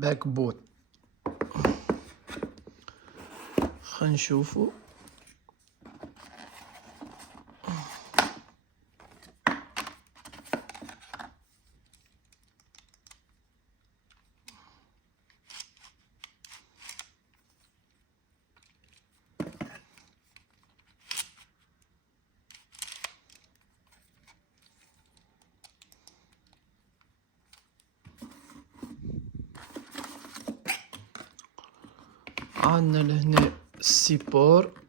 باك بوت. خلينا نشوفو. عندنا لهنا السيبور.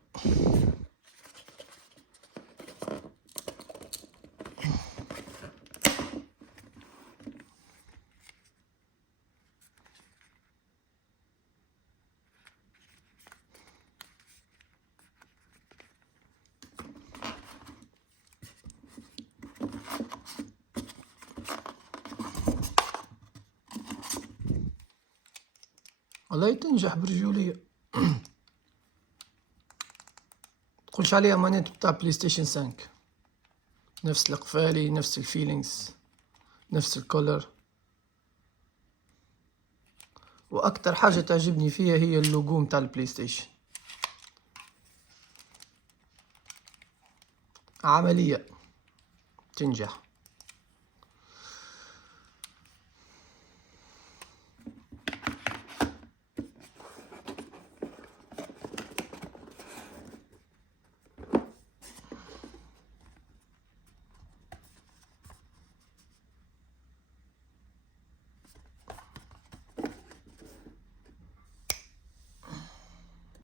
والله تنجح برجولية. تقولش عليها مانيت بتاع بلاي ستيشن 5، نفس القفالي، نفس الفيلينغز، نفس الكولر. واكتر حاجة تعجبني فيها هي اللوجو متاع البلاي ستيشن، عملية تنجح.